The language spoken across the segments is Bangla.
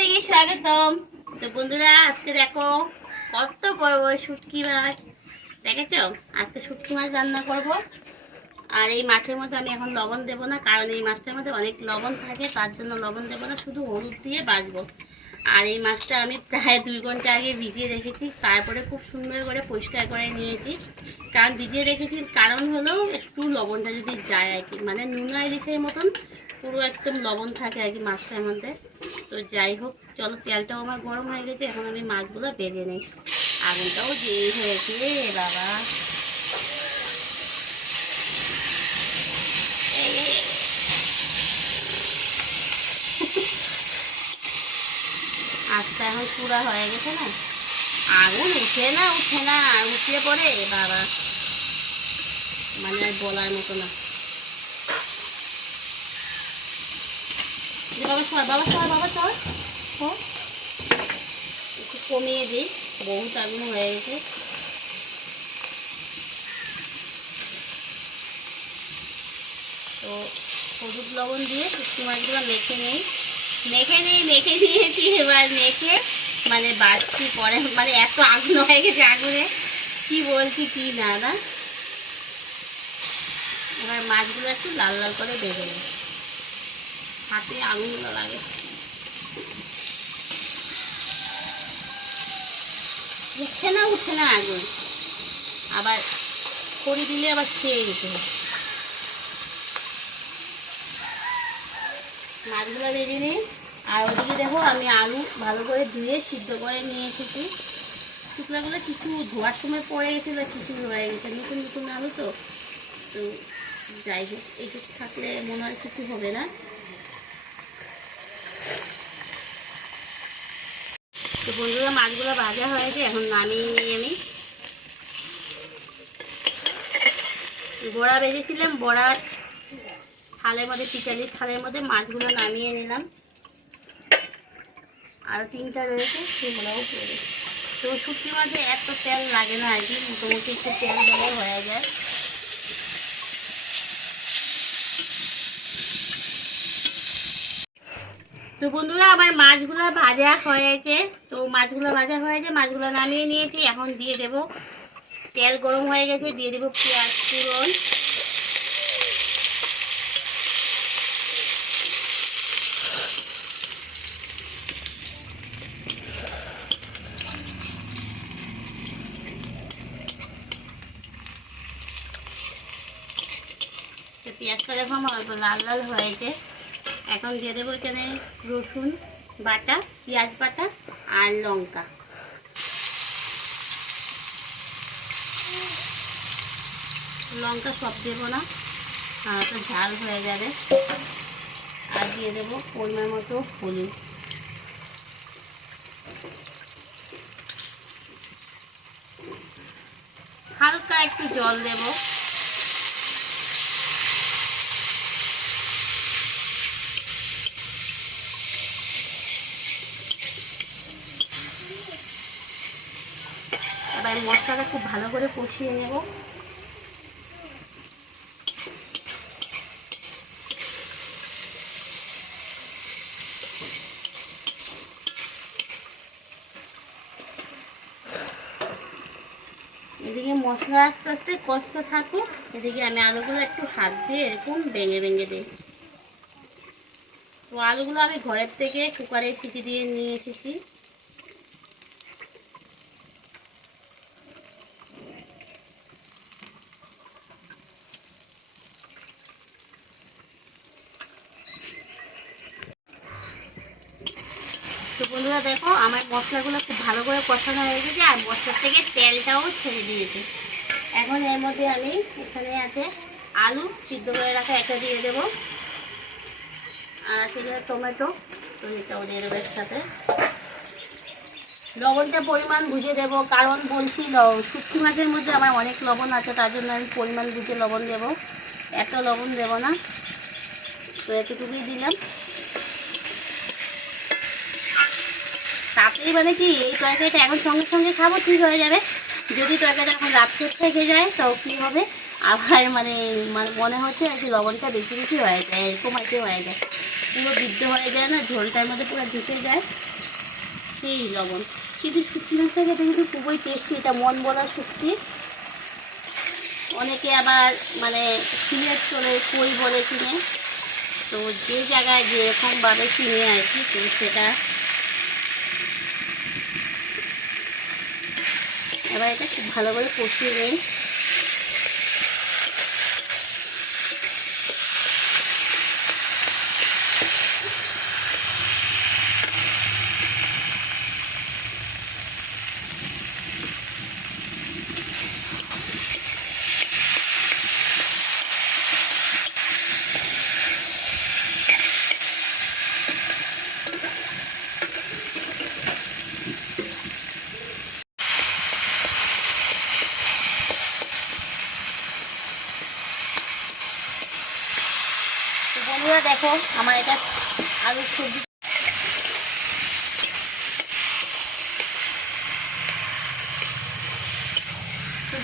থেকে স্বাগতম। তো বন্ধুরা, আজকে দেখো কত বড় বড় শুটকি মাছ। দেখেছ? আজকে শুটকি মাছ রান্না করব। আর এই মাছের মধ্যে আমি এখন লবণ দেবো না, কারণ এই মাছটার মধ্যে অনেক লবণ থাকে, তার জন্য লবণ দেবো না, শুধু হলুদ দিয়ে বাজবো। আর এই মাছটা আমি প্রায় দুই ঘণ্টা আগে ভিজিয়ে রেখেছি, তারপরে খুব সুন্দর করে পরিষ্কার করে নিয়েছি। কারণ ভিজিয়ে রেখেছি, কারণ হলো একটু লবণটা যদি যায় আর কি মানে নুনা ইলিশের মতন পুরো একদম লবণ থাকে আর কি মাছটার মধ্যে। তো যাই হোক, চলো তেলটাও আমার গরম হয়ে গেছে, এখন আমি মাছগুলো বেজে নেই। আগুনটাও যে হয়েছে, বাবা। এই। এখন পুরা হয়ে গেছে না? আগুন উঠে না উঠে না, উঠে পড়ে, বাবা। মানে বলার মতো না। বাবা, সর বাবা সর বাবা, সর। কমিয়ে দিই বহুত আগুন হয়ে গেছে। তো হলুদ লবণ দিয়ে শুকনো মাছগুলো মেখে নেই। মেখে নিই, মেখে নিয়েছি এবার মেখে। মানে বাড়ছি পরে মানে এত আগুন হয়ে গেছে আগুনে। কি বলছি, কি না না? এবার মাছগুলো একটু লাল লাল করে ভেজে নেই। হাতে আঙুলগুলো লাগে। উঠছে না উঠছে না আগুন আবার খড়ি দিলে আবার খেয়ে যেতে হবে। মাছগুলো ভেজে নিই আর ওদিকে দেখো আমি আলু ভালো করে ধুয়ে সিদ্ধ করে নিয়ে এসেছি। শুকনাগুলো কিছু ধোয়ার সময় পড়ে গেছিল কিছু হয়ে গেছে। নতুন নতুন আলু তো তো যাই হোক এইটুকু থাকলে মনে হয় কিছু হবে না। বন্ধুরা, মাছগুলো ভাজা হয়েছে, এখন নামিয়ে নিই আমি। বড়া ভেজেছিলাম বড়ার থালের মধ্যে পিচালির থালের মধ্যে মাছগুলো নামিয়ে নিলাম। আর তিনটা রয়েছে সেগুলোও পড়ে তো শুটকি মাছে এত তেল লাগে না আর কি মোটামুটি একটু তেল হয়ে যায়। তো বন্ধুরা, আমার মাছগুলো ভাজা হয়েছে। তো মাছগুলো ভাজা হয়েছে, মাছগুলো নামিয়ে নিয়েছি। এখন দিয়ে দেব তেল গরম হয়ে গেছে, দিয়ে দেবো পেঁয়াজ তো পেঁয়াজটা দেখো আমার লাল লাল হয়েছে। এখন দিয়ে দেবো এখানে রসুন বাটা, পেঁয়াজ বাটা আর লঙ্কা। লঙ্কা সব দেবো না তো ঝাল হয়ে যাবে। আর দিয়ে দেবো পরিমাণ মতো হলুদ। হালকা একটু জল দেবো। মশলাটা খুব ভালো করে কষিয়ে নেব। এদিকে মশলা আস্তে আস্তে কষ্ট থাকুক, এদিকে আমি আলুগুলো একটু হাত দিয়ে এরকম ভেঙে ভেঙে দিই। তো আলুগুলো আমি ঘরের থেকে কুকারে সিটি দিয়ে নিয়ে এসেছি তো বন্ধুরা দেখো আমার মশলাগুলো খুব ভালো করে কষানো হয়ে গেছে আর মশলার থেকে তেলটাও ছেড়ে দিয়েছে। এখন এর মধ্যে আমি এখানে আছে আলু সিদ্ধ করে রাখা একটা দিয়ে দেবো। আর যে টমেটো এটাও দিয়ে দেবো একসাথে। লবণটা পরিমাণ বুঝে দেবো, কারণ বলছি শুটকি মাছের মধ্যে আমার অনেক লবণ আছে, তার জন্য আমি পরিমাণ বুঝে লবণ দেবো। এত লবণ দেবো না। তো এতটুকুই দিলাম। তাড়াতাড়ি মানে কি এই তরকারিটা এখন সঙ্গে সঙ্গে খাব, ঠিক হয়ে যাবে। যদি তরকারিটা এখন রাত্রে থেকে যায়, তো কী হবে? আবার মানে মানে মনে হচ্ছে আর কি লবণটা বেশি বেশি হয়ে যায়, এরকম আর কি হয়ে যায়। পুরো বৃদ্ধ হয়ে যায় না, ঝোলটার মধ্যে পুরো ঢুকে যায়। সেই লবণ। কিন্তু শুটকি মাছটা খেতে কিন্তু খুবই টেস্টি এটা মন বলা শুটকি অনেকে আবার মানে সিলেট চলে, কই বলে কিনে। তো যে জায়গায় যেরকমভাবে কিনে আর কি, তো সেটা এবার এটা খুব ভালো করে কষিয়ে নেই তো বন্ধুরা দেখো আমার এটা আলুর সবজি।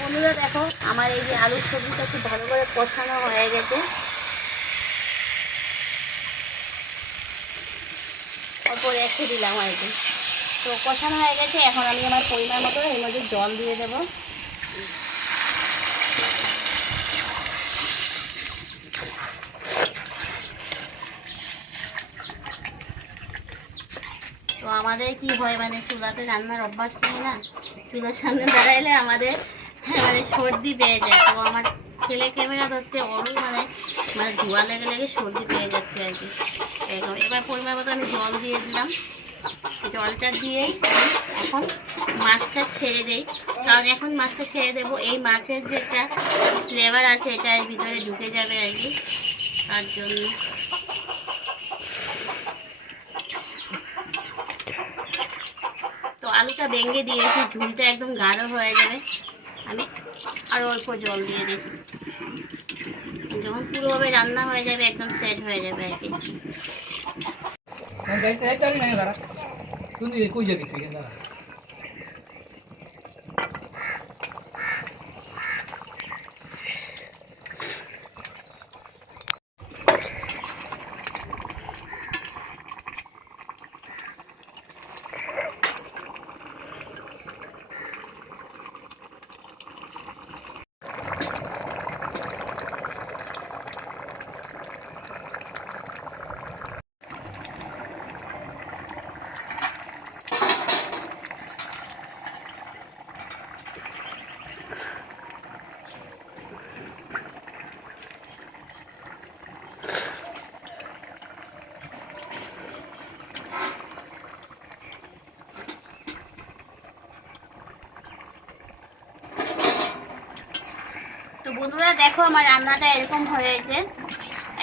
বন্ধুরা দেখো, আমার এই যে আলুর সবজিটা খুব ভালো করে কষানো হয়ে গেছে। অল্প রেখে দিলাম আর কি। তো কষানো হয়ে গেছে, এখন আমি আমার পরিমাণ মতো এর মধ্যে জল দিয়ে দেবো। আমাদের কি হয়? মানে চুলাতে রান্নার অভ্যাস নেই না? চুলার সামনে দাঁড়াইলে আমাদের মানে সর্দি পেয়ে যায়। তো আমার ছেলে ক্যামেরা ধরছে ওরও মানে মানে ধোয়া লেগে লেগে সর্দি পেয়ে যাচ্ছে আর কি। এবার পরিমাণ মতো আমি জল দিয়ে দিলাম। জলটা দিয়েই এখন মাছটা ছেড়ে দেই। কারণ এখন মাছটা ছেড়ে দেবো। এই মাছের যেটা ফ্লেভার আছে, এটা এর ভিতরে ঢুকে যাবে আর কি। তার জন্য আলুটা ভেঙে দিয়েছি ঝুলটা একদম গাঢ় হয়ে যাবে। আমি আরও অল্প জল দিয়ে দিই। যখন পুরোভাবে রান্না হয়ে যাবে, একদম সেট হয়ে যাবে আর কি। ನಾನು বন্ধুরা, দেখো আমার রান্নাটা এরকম হয়েছে।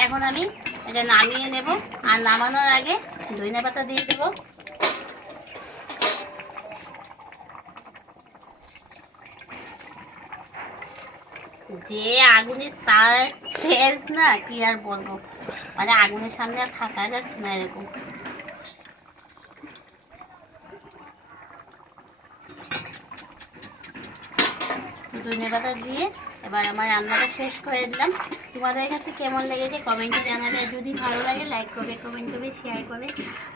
এখন আমি এটা নামিয়ে নেব। আর নামানোর আগে ধনে পাতা দিয়ে দেবো। যে আগুনের তার তেজ না, কি আর বলব? মানে আগুনের সামনে আর থাকা যাচ্ছে না এরকম। ধনে পাতা দিয়ে এবার আমার রান্নাটা শেষ করে দিলাম। তোমাদের কাছে কেমন লেগেছে কমেন্টে জানাবে। যদি ভালো লাগে লাইক করবে কমেন্ট করবে শেয়ার করবে।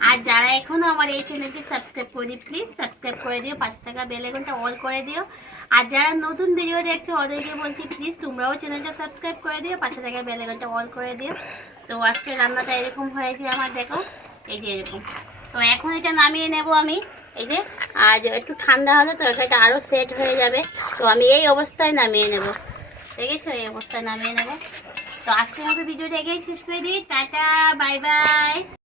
আর যারা এখনও আমার এই চ্যানেলটি সাবস্ক্রাইব করে দিও প্লিজ সাবস্ক্রাইব করে দিও। পাশে টাকা বেল অল করে দিও। আর যারা নতুন ভিডিও দেখছ, ওদেরকে বলছি প্লিজ তোমরাও চ্যানেলটা সাবস্ক্রাইব করে দিও। পাশে থাকা বেল অল করে দিও। তো আজকে রান্নাটা এরকম হয়েছে আমার, দেখো। এই যে এরকম। তো এখন এটা নামিয়ে নেব আমি। এই যে, আর একটু ঠান্ডা হলে তরকারিটা আরও সেট হয়ে যাবে। তো আমি এই অবস্থায় নামিয়ে নেব। দেখেছ? এই অবস্থায় নামিয়ে নেব। তো আজকের মতো ভিডিওটা এগিয়ে শেষ করে দিই। Tata, bye bye.